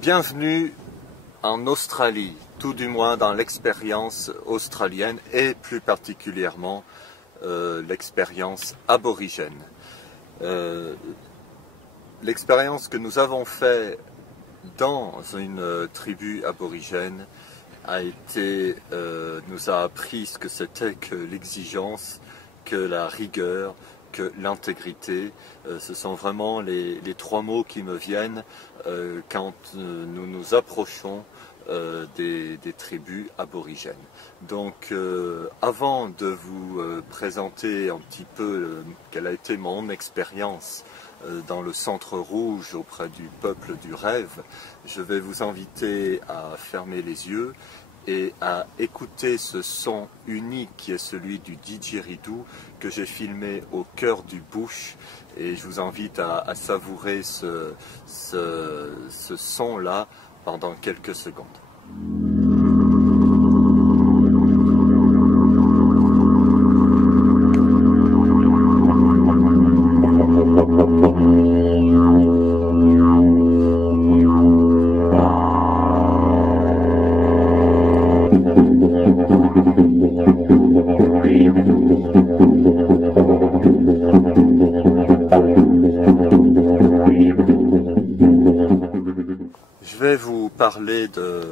Bienvenue en Australie, tout du moins dans l'expérience australienne et plus particulièrement l'expérience aborigène. L'expérience que nous avons faite dans une tribu aborigène nous a appris ce que c'était que l'exigence, que la rigueur, que l'intégrité. Ce sont vraiment les trois mots qui me viennent quand nous nous approchons des tribus aborigènes. Donc avant de vous présenter un petit peu quelle a été mon expérience dans le centre rouge auprès du peuple du rêve, je vais vous inviter à fermer les yeux et à écouter ce son unique qui est celui du didgeridoo que j'ai filmé au cœur du bush, et je vous invite à savourer ce son-là pendant quelques secondes. Je vais vous parler de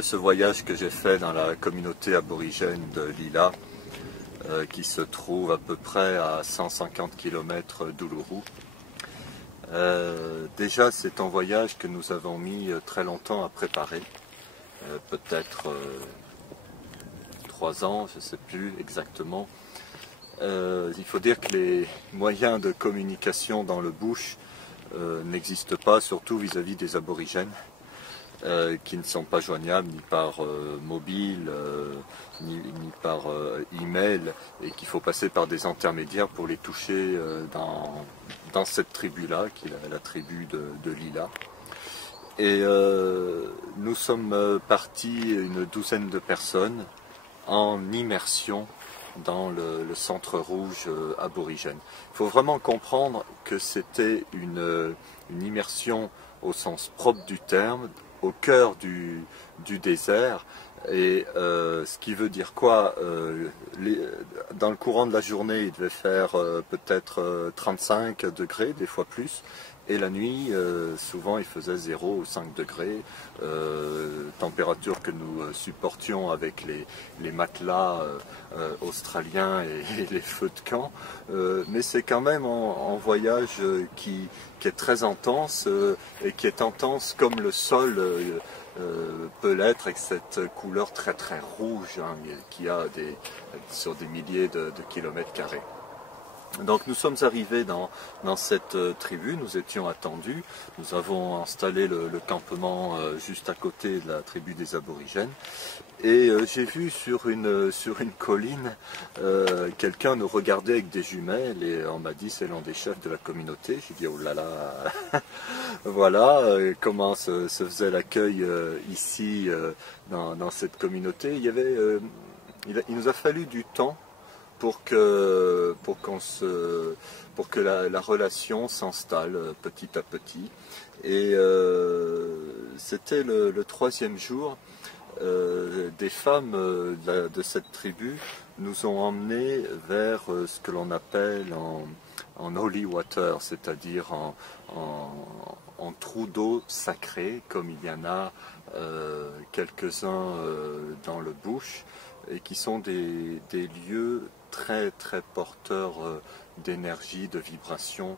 ce voyage que j'ai fait dans la communauté aborigène de Lila, qui se trouve à peu près à 150 km d'Uluru. Déjà, c'est un voyage que nous avons mis très longtemps à préparer, peut-être 3 ans, je ne sais plus exactement. Il faut dire que les moyens de communication dans le bush n'existent pas, surtout vis-à-vis des aborigènes, qui ne sont pas joignables ni par mobile, ni par email, et qu'il faut passer par des intermédiaires pour les toucher dans cette tribu-là, qui est la tribu de Lila. Et nous sommes partis, une douzaine de personnes, en immersion dans le centre rouge aborigène. Il faut vraiment comprendre que c'était une immersion au sens propre du terme, au cœur du désert, et ce qui veut dire quoi, dans le courant de la journée il devait faire peut-être 35 degrés, des fois plus, et la nuit souvent il faisait 0 ou 5 degrés, température que nous supportions avec les matelas australiens et les feux de camp, mais c'est quand même un voyage qui est très intense, et qui est intense comme le sol peut l'être, avec cette couleur très très rouge, hein, qui a sur des milliers de kilomètres carrés. Donc nous sommes arrivés dans cette tribu, nous étions attendus, nous avons installé le campement juste à côté de la tribu des aborigènes, et j'ai vu sur une colline quelqu'un nous regarder avec des jumelles, et on m'a dit c'est l'un des chefs de la communauté. J'ai dit oh là là, voilà comment se faisait l'accueil ici dans cette communauté. Il nous a fallu du temps pour que la relation s'installe petit à petit. Et c'était le 3e jour. Des femmes de cette tribu nous ont emmenés vers ce que l'on appelle en holy water, c'est-à-dire en trou d'eau sacré, comme il y en a quelques-uns dans le bush, et qui sont des lieux très très porteurs d'énergie, de vibration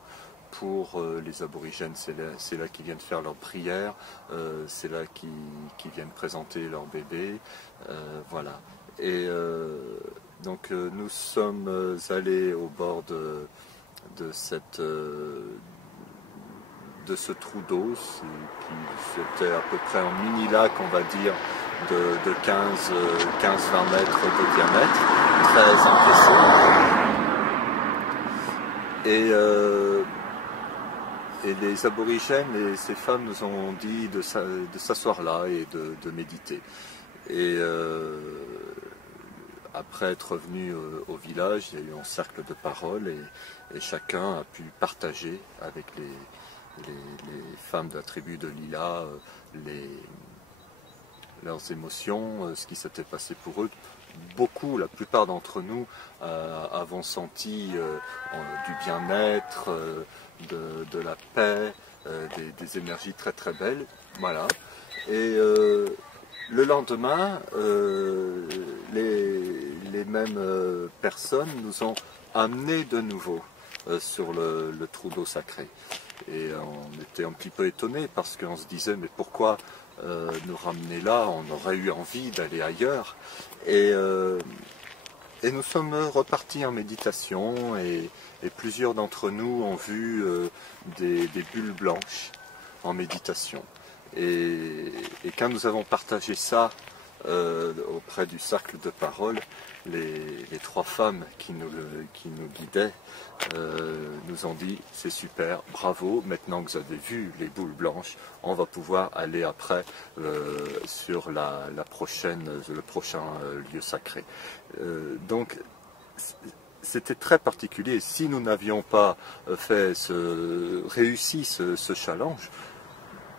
pour les aborigènes. C'est là qu'ils viennent faire leurs prières, c'est là qu'ils viennent présenter leurs bébés, voilà. Et donc nous sommes allés au bord de ce trou d'eau, c'était à peu près un mini lac, on va dire, de 15-20 mètres de diamètre, très encaissé. Et, et les aborigènes et ces femmes nous ont dit de s'asseoir là et de méditer. Et après être revenu au village, il y a eu un cercle de parole et chacun a pu partager avec les femmes de la tribu de Lila leurs émotions, ce qui s'était passé pour eux. Beaucoup, la plupart d'entre nous, avons senti du bien-être, de la paix, des énergies très très belles. Voilà. Et le lendemain, les mêmes personnes nous ont amenés de nouveau sur le trou d'eau sacré. Et on était un petit peu étonnés parce qu'on se disait mais pourquoi nous ramener là, on aurait eu envie d'aller ailleurs. Et nous sommes repartis en méditation et plusieurs d'entre nous ont vu des bulles blanches en méditation. Et quand nous avons partagé ça auprès du cercle de parole, les trois femmes qui nous guidaient nous ont dit c'est super, bravo, maintenant que vous avez vu les boules blanches, on va pouvoir aller après sur le prochain lieu sacré. Donc c'était très particulier. Si nous n'avions pas réussi ce challenge,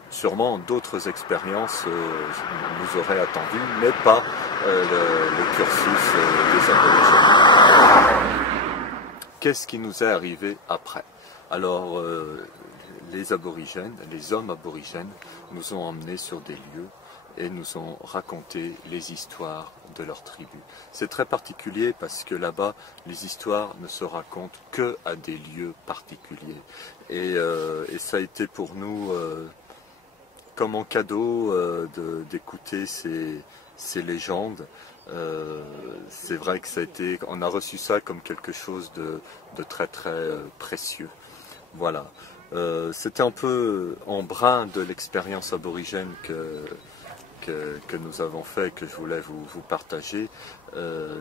sûrement d'autres expériences nous auraient attendus, mais pas le cursus des aborigènes. Qu'est-ce qui nous est arrivé après? Alors, les aborigènes, les hommes aborigènes, nous ont emmenés sur des lieux et nous ont raconté les histoires de leur tribu. C'est très particulier parce que là-bas, les histoires ne se racontent que à des lieux particuliers. Et ça a été pour nous comme un cadeau d'écouter ces légendes. C'est vrai que on a reçu ça comme quelque chose de très très précieux. Voilà. C'était un peu en brin de l'expérience aborigène que nous avons fait et que je voulais vous partager.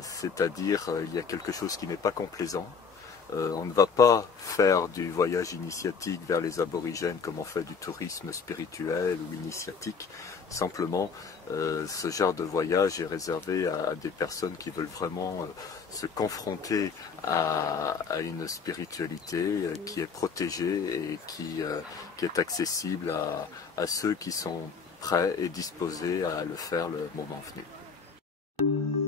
C'est-à-dire, il y a quelque chose qui n'est pas complaisant. On ne va pas faire du voyage initiatique vers les aborigènes comme on fait du tourisme spirituel ou initiatique. Simplement, ce genre de voyage est réservé à des personnes qui veulent vraiment se confronter à une spiritualité qui est protégée et qui est accessible à ceux qui sont prêts et disposés à le faire le moment venu.